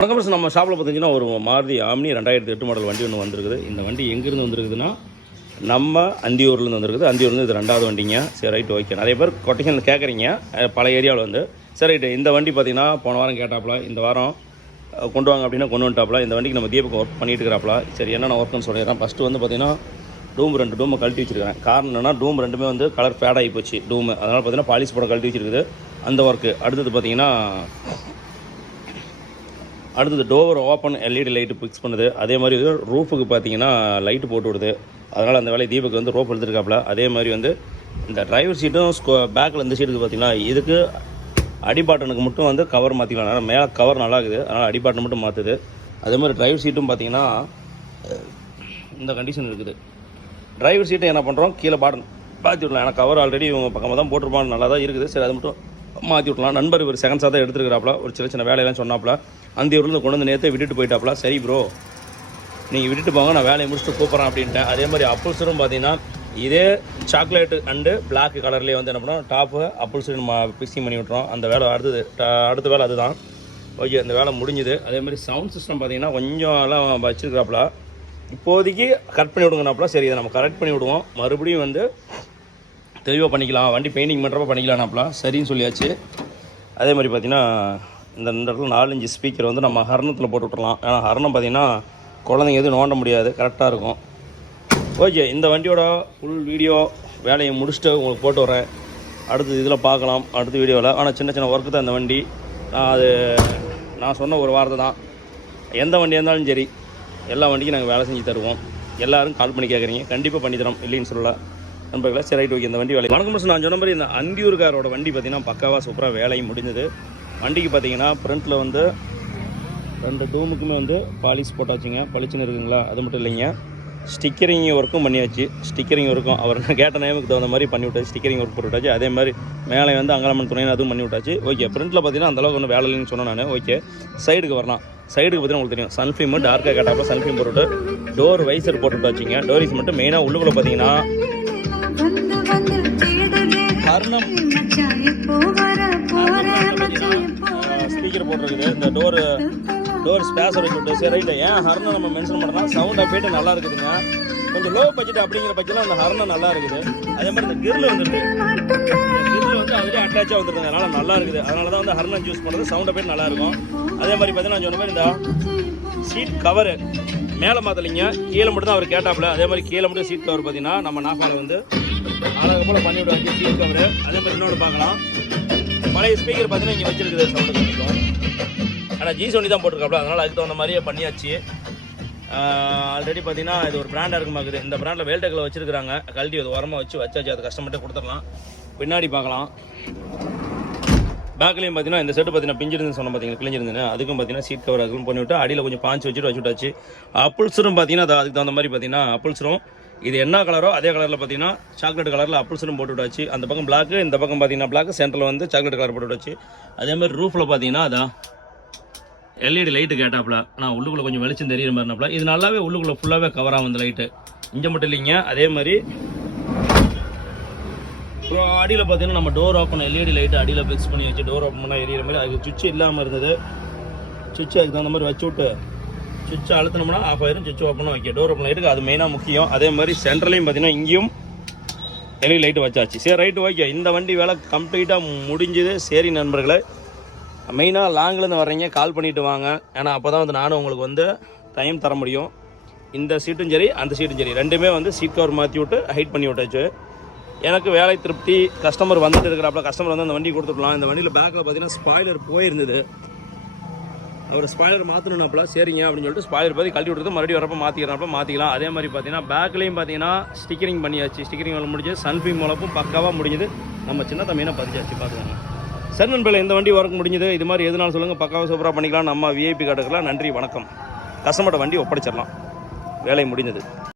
வணக்கம் சார். நம்ம ஷாப்பில் பார்த்தீங்கன்னா ஒரு மாருதி ஆம்னி 2008 மாடல் வண்டி ஒன்று வந்திருக்குது. இந்த வண்டி எங்கேருந்து வந்திருக்குதுன்னா நம்ம அந்தியூர்லேருந்து வந்திருக்குது. அந்தியூர்லேருந்து இது 2வது வண்டிங்க. சரி ரைட் ஓகே. நிறைய பேர் கொட்டேஷன் கேட்குறீங்க பல ஏரியாவில் வந்து. சரி ரைட்டு. இந்த வண்டி பார்த்தீங்கன்னா போன வாரம் கேட்டாப்புல, இந்த வாரம் கொண்டு வாங்க அப்படின்னா கொண்டு வந்துட்டாப்புல. இந்த வண்டிக்கு நம்ம தீபக் ஒர்க் பண்ணிட்டு இருக்கிறாப்புல. சரி என்னென்ன ஒர்க்குன்னு சொல்லிடுறேன். ஃபஸ்ட்டு வந்து பார்த்தீங்கன்னா ரெண்டு டூமை கழட்டி வச்சிருக்கிறேன். காரணம் என்னன்னா டூம் ரெண்டுமே வந்து கலர் ஃபேட் ஆகி போச்சு டூமு. அதனால் பார்த்தீங்கன்னா பாலிஷ் போட கழட்டி வச்சிருக்குது அந்த ஒர்க்கு. அடுத்தது பார்த்தீங்கன்னா அடுத்தது door open LED light fix பண்ணுது. அதே மாதிரி வந்து ரூஃபுக்கு பார்த்தீங்கன்னா லைட்டு போட்டு விடுது. அதனால் அந்த வேலையை தீபக் வந்து ரோப் எடுத்துருக்காப்புல. அதே மாதிரி வந்து இந்த டிரைவர் சீட்டும் பேக்கில் இந்த சீட்டுக்கு பார்த்தீங்கன்னா இதுக்கு அடிபாட்டனுக்கு மட்டும் வந்து கவர் மாற்றிக்கலாம். அதனால் மேலே கவர் நல்லா இருக்குது, அதனால் அடிபாட்டன் மட்டும் மாற்றுது. அதே மாதிரி டிரைவர் சீட்டும் பார்த்தீங்கன்னா இந்த கண்டிஷன் இருக்குது. டிரைவர் சீட்டை என்ன பண்ணுறோம், கீழே பாட்டன் மாற்றி விடலாம். ஏன்னா கவர் ஆல்ரெடி இவங்க பக்கமாக தான் போட்டிருப்பாங்க, நல்லா தான் இருக்குது. சரி அது மட்டும் மாற்றி விட்லாம். நண்பர் ஒரு செகண்ட்ஸாக தான் எடுத்துருக்கிறாப்புல. ஒரு சின்ன வேலையெல்லாம் சொன்னாப்புல. அந்த ஊரில் கொண்டு வந்து நேற்று விட்டுட்டு போயிட்டாப்புல. சரி ப்ரோ நீங்கள் விட்டுட்டு போங்க, நான் வேலையை முடிச்சுட்டு கூப்பிட்றேன் அப்படின்ட்டேன். அதே மாதிரி அப்பல்சரும் பார்த்தீங்கன்னா இதே சாக்லேட்டு அண்டு பிளாக் கலர்லேயே வந்து என்ன பண்ணோம், டாப்பு அப்பல்சரும் பிக்ஸிங் பண்ணி விட்றோம். அந்த வேலை அடுத்த வேலை அதுதான். ஓகே, அந்த வேலை முடிஞ்சுது. அதே மாதிரி சவுண்ட் சிஸ்டம் பார்த்தீங்கன்னா கொஞ்சம் எல்லாம் வச்சுருக்காப்புல. இப்போதைக்கு கட் பண்ணி விடுங்கனாப்புல. சரி இதை நம்ம கரெக்ட் பண்ணி விடுவோம், மறுபடியும் வந்து தெளிவாக பண்ணிக்கலாம், வண்டி பெயிண்டிங் பண்ணுறப்ப பண்ணிக்கலாம்னாப்புல. சரின்னு சொல்லியாச்சு. அதே மாதிரி பார்த்திங்கன்னா இந்த இடத்துல 4-5 ஸ்பீக்கர் வந்து நம்ம ஹர்னத்தில் போட்டு விட்றலாம். ஏன்னா ஹர்னம் பார்த்திங்கன்னா குழந்தைங்க எதுவும் நோண்ட முடியாது, கரெக்டாக இருக்கும். ஓகே, இந்த வண்டியோட ஃபுல் வீடியோ வேலையை முடிச்சுட்டு உங்களுக்கு போட்டு வரேன். அடுத்து இதில் பார்க்கலாம் அடுத்த வீடியோவில். ஆனால் சின்ன ஒர்க்கு தான் இந்த வண்டி. நான் சொன்ன ஒரு வார்த்தை தான், எந்த வண்டியாக இருந்தாலும் சரி எல்லா வண்டிக்கும் நாங்கள் வேலை செஞ்சு தருவோம். எல்லோரும் கால் பண்ணி கேட்குறீங்க, கண்டிப்பாக பண்ணி தரோம், இல்லைன்னு சொல்லலை நண்பர்களே. சரி ரைட் ஓகே. இந்த வண்டி வேலை வணக்கம் சார். நான் சொன்ன மாதிரி இந்த அந்தியூர்காரோட வண்டி பார்த்திங்கன்னா பக்காவாக சூப்பராக வேலையும் முடிஞ்சது. வண்டிக்கு பார்த்தீங்கன்னா ஃப்ரண்ட்டில் வந்து 2 டூமுக்குமே வந்து பாலிஷ் போட்டாச்சுங்க, பளிச்சுன்னு இருக்குங்களா. அது மட்டும் இல்லைங்க, ஸ்டிக்கரிங் ஒர்க்கும் பண்ணியாச்சு. ஸ்டிக்கரிங் ஒர்க்கும் அவர் கேட்ட நேமுக்கு தகுந்த மாதிரி பண்ணி விட்டாச்சு. ஸ்டிக்கரிங் ஒர்க் போட்டு விட்டாச்சு. அதே மாதிரி மேலே வந்து அங்கலமன் துணைன்னு அதுவும் பண்ணி விட்டாச்சு. ஓகே, ஃப்ரண்ட்டில் பார்த்தீங்கன்னா அந்தளவுக்கு ஒன்றும் வேலை இல்லைன்னு சொன்னேன் நான். ஓகே, சைடுக்கு வரலாம். சைடுக்கு பார்த்தீங்கன்னா உங்களுக்கு தெரியும், சன்ஃபிலிம் டார்க்காக கேட்டாப்போ சன்ஃபிலிம் போட்டு டோர் வைசர் போட்டு விட்டாச்சுங்க. டோர் வைஸ் மட்டும் மெயினாக உள்ளுக்குள்ளே பார்த்தீங்கன்னா ஸ்பீக்கர் போட்டிருக்குது. இந்த டோர் ஸ்பேஸர் வச்சு விட்டு. சரி ரைட்டு. ஏன் ஹர்னை நம்ம மென்ஷன் பண்ணலாம், சவுண்ட் அப்டேட்டு நல்லா இருக்குதுங்க. கொஞ்சம் லோ பட்ஜெட் அப்படிங்கிற பட்சத்தில் அந்த ஹர்னை நல்லா இருக்குது. அதே மாதிரி இந்த கிரில் வந்துருக்கு, கிரில் வந்து அதுலேயே அட்டாச்சாக வந்துருக்குது, அதனால் நல்லா இருக்குது. அதனால தான் வந்து ஹர்னை யூஸ் பண்ணுறது, சவுண்ட் அப்டேட் நல்லாயிருக்கும். அதே மாதிரி பார்த்தீங்கன்னா நான் சொன்ன மாதிரி இந்த சீட் கவரு மேலே மாற்றலைங்க, கீழே மட்டும் தான் அவர் கேட்டாப்புல. அதே மாதிரி கீழே மட்டும் சீட் கவர் பார்த்தீங்கன்னா நம்ம நாஃபாவில் வந்து அழகு போல் பண்ணி விடுவாங்க சீட் கவரு. அதே மாதிரி இன்னொன்று பார்க்கலாம், பழைய ஸ்பீக்கர் பார்த்தீங்கன்னா இங்கே வச்சிருக்குது, சவுண்டு கிடைக்கும். ஆனால் G70 தான் போட்டிருக்காப்புல, அதனால் அதுக்கு தகுந்த மாதிரியே பண்ணியாச்சு. ஆல்ரெடி பார்த்தீங்கன்னா இது ஒரு பிராண்டாக இருக்குமாக்குது. இந்த பிராண்டில் வேல்டெக்கில் வச்சுருக்காங்க. கழட்டி அது உரமாக வச்சாச்சு. அது கஸ்டமர்கிட்ட கொடுத்துடலாம். பின்னாடி பார்க்கலாம். பேக்லேயும் பார்த்தீங்கன்னா இந்த செட்டு பார்த்தீங்கன்னா பிஞ்சிருந்து சொன்ன பார்த்தீங்கன்னா கிழிஞ்சிருந்துன்னு, அதுக்கும் பார்த்தீங்கன்னா சீட் கவர் அதுக்கும் பண்ணிவிட்டு அடியில் கொஞ்சம் பாஞ்சு வச்சுட்டாச்சு. அப்பல்சரும் பார்த்தீங்கன்னா அதுக்கு தகுந்த மாதிரி பார்த்தீங்கன்னா அப்பல்சரும் இது என்ன கலரோ அதே கலரில் பார்த்தீங்கன்னா சாக்லேட் கலரில் அப்பல்சரும் போட்டு விட்டாச்சு. அந்த பக்கம் பிளாக்கு, இந்த பக்கம் பார்த்தீங்கன்னா பிளாக், சென்டரில் வந்து சாக்லேட் கலர் போட்டு விட்டாச்சு. அதேமாதிரி ரூஃபில் பார்த்தீங்கன்னா அதான் எல்இடி லைட்டு கேட்டாப்புல. நான் உள்ளுக்குள்ளே கொஞ்சம் வெளிச்சம் தெரியுற மாதிரினாப்புல. இது நல்லாவே உள்ளுக்குள்ளே ஃபுல்லாகவே கவர் ஆகும் இந்த லைட்டு. இங்கே மட்டும் இல்லைங்க, அதே மாதிரி அப்புறம் அடியில் பார்த்தீங்கன்னா நம்ம டோர் ஓப்பன் எல்இடி லைட்டு அடியில் ஃபிக்ஸ் பண்ணி வச்சு டோர் ஓப்பன் பண்ணால் எரியிற மாதிரி. அதுக்கு சுவிட்ச் இல்லாமல் இருந்தது, சுவிட்ச் அதுக்கு தகுந்த மாதிரி வச்சு விட்டு சுவிட்ச் அழுத்தினோம்னா ஆஃப் ஆயிரும். சுவிட்ச் ஓப்பன் வைக்க டோர் ஓப்பன் லைட்டுக்கு அது மெயினாக முக்கியம். அதே மாதிரி சென்ட்ரலையும் பார்த்தீங்கன்னா இங்கேயும் எல்இடி லைட்டு வச்சாச்சு. சரி ரைட்டு ஓகே. இந்த வண்டி வேலை கம்ப்ளீட்டாக முடிஞ்சுது. சரி நண்பர்களே, மெயினாக லாங்கிலேருந்து வர்றீங்க கால் பண்ணிவிட்டு வாங்க. ஏன்னா அப்போ தான் வந்து நானும் உங்களுக்கு வந்து டைம் தர முடியும். இந்த சீட்டும் சரி அந்த சீட்டும் சரி ரெண்டுமே வந்து சீட் கவர் மாற்றி விட்டு ஹைட் பண்ணி விட்டாச்சு. எனக்கு வேலை திருப்தி. கஸ்டமர் வந்துட்டு இருக்கிறாப்புல, கஸ்டமர் வந்து அந்த வண்டி கொடுத்துடலாம். இந்த வண்டியில் பேக்கில் பார்த்தீங்கன்னா ஸ்பாய்லர் போயிருந்தது, அவர் ஸ்பாய்லர் மாற்றணும்னாப்புல. சரிங்க அப்படின்னு சொல்லிட்டு ஸ்பாய்லர் பார்த்து கழட்டி விட்டுறது மறுபடியும் வரப்போ மாற்றிக்கலாம். அதே மாதிரி பார்த்தீங்கன்னா பேக்லேயும் பார்த்தீங்கன்னா ஸ்டிக்கரிங் பண்ணியாச்சு. ஸ்டிக்கரிங் வேலை முடிஞ்சு, சன்ஃபிலிம் மூலப்பும் பக்காவாக முடிஞ்சது. நம்ம சின்ன தம்பியாக பதிச்சாச்சு பார்த்துக்கோங்க. சரி நண்பர்களே, இந்த வண்டி ஒர்க் முடிஞ்சது. இது மாதிரி எதுனாலும் சொல்லுங்கள், பக்காவாக சூப்பராக பண்ணிக்கலாம். நம்ம விஐபி காட்டுக்கலாம். நன்றி வணக்கம். கஸ்டமர்கிட்ட வண்டி ஒப்படைச்சிடலாம். வேலை முடிஞ்சது.